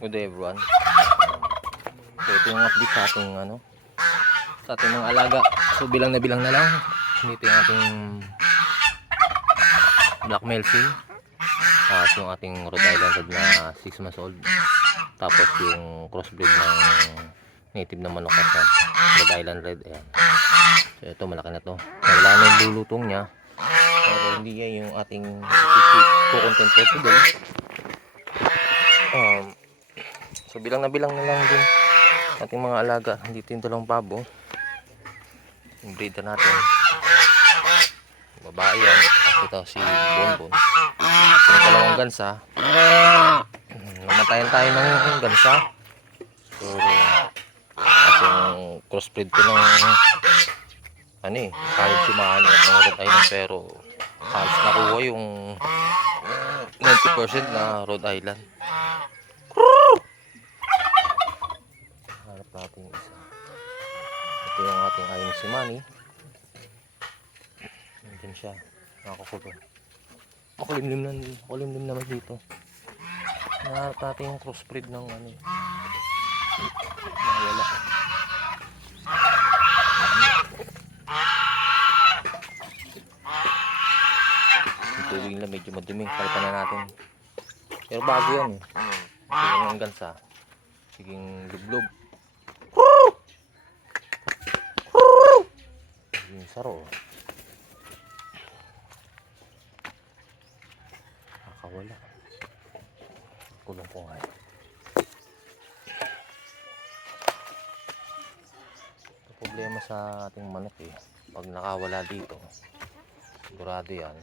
Good day everyone. So ito yung update sa ating sa ating mga alaga. So bilang na lang. Dito yung ating black Melvin. Yung ating Rhode Island Red na 6 months old. Tapos yung crossbreed ng native na manok at Rhode Island Red. Ayan. So ito malaki na to. Wala na yung lulutong niya. Pero hindi yan yung ating content for today. So bilang na lang din ating mga alaga. Dito yung dalawang pabo. Yung breeder natin. Babae yan. Tapos ito si Bonbon. So yung dalawang gansa. Namatayan tayo ng gansa. So at yung crossbreed ko ng kahit sumahan at ng Rhode Island, pero halos nakuha yung 90% na Rhode Island. Hanap natin yung isa. Ito yung ating ayong si Manny. Nandiyan siya. Nakakulong. Makulimlim naman dito. Hanap natin yung crossbreed ng nawala. Ito yung medyo maduming. Palitan na natin. Pero bago yan eh. Ito yung gansa. Siging lublob. Yung saro. Nakawala. Kulong ko nga. Ito problema sa ating manok eh. Pag nakawala dito, sigurado yan.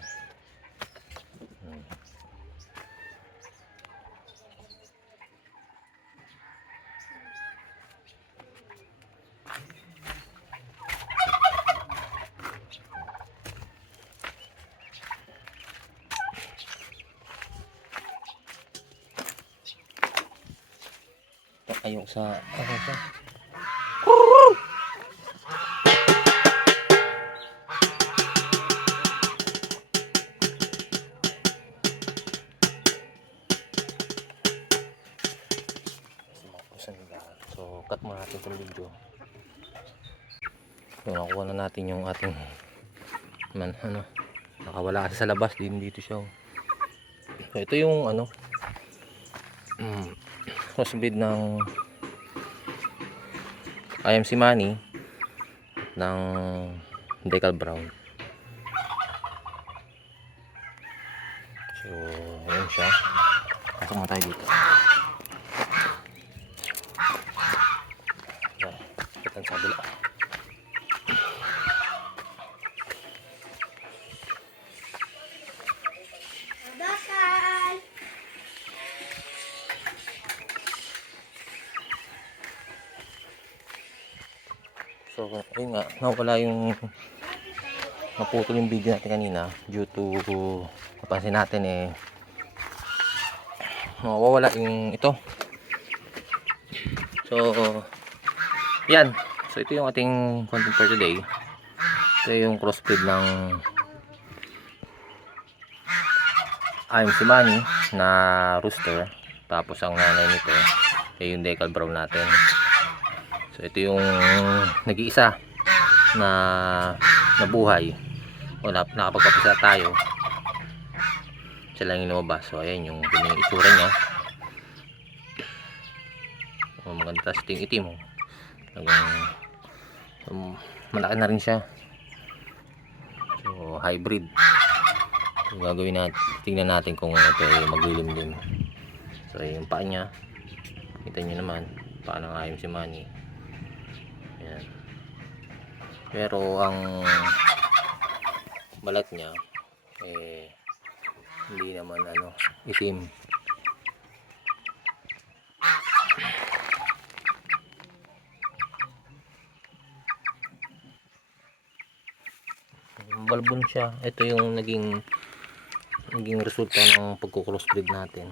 Ayok sa siya. So cut muna natin itong video. So nakuha na natin yung ating nakawala kasi sa labas din dito siya. So ito yung crossbreed ng IMC Manny ng Decal Brown. So ayan siya. Pasok na tayo dito. Kita sa kabila. So ayun nga, nawala yung naputol yung video natin kanina due to napansin natin mawawala yung ito. So yan. So ito yung ating content for today. Ito yung crossbreed ng IMC Manny na rooster. Tapos ang nanay nito ay yung Decal Brown natin. So ito yung nag-iisa na nabuhay. O nakapagpapisa tayo. Siya lang yung lumabas. So ayan yung itsura niya. Maganda sa itim. Malaki na rin siya. So hybrid. So gagawin natin, tingnan natin kung ito ay maglilimlim. So yung paa niya, kita nyo naman, paa ng IMC Manny. Ayan. Pero ang balat niya hindi naman itim. Balbon siya. Ito yung naging resulta ng pagko-crossbreed natin.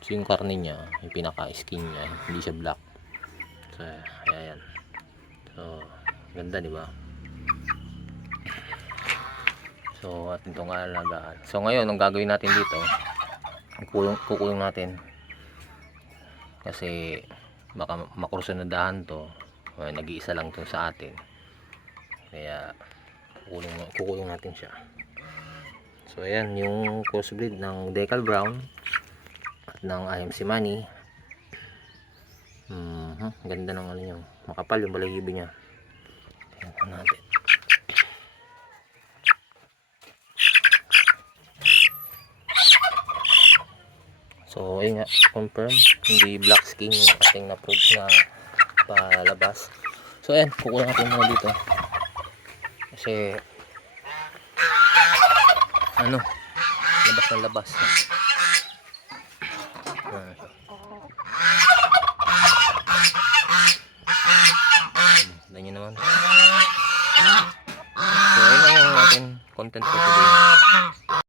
So yung karne niya, yung pinaka-skin niya, hindi siya black. So ayan. So ganda, di ba? So atin itong aalagaan. So ngayon ang gagawin natin dito, kukulong natin kasi baka makursunadahan to. Nag-iisa lang to sa atin, kaya kukulong natin siya. So ayan yung crossbreed ng Decal Brown at ng IMC Money. Ganda ng ano niya, makapal yung balahibo niya. Tingnan natin. So ayun nga, confirm hindi black skin yung ating na-prove na palabas. So ayan, kukuha natin muna dito kasi ano, labas ng labas. Ganyan naman. So ayun lang yung ating content for today.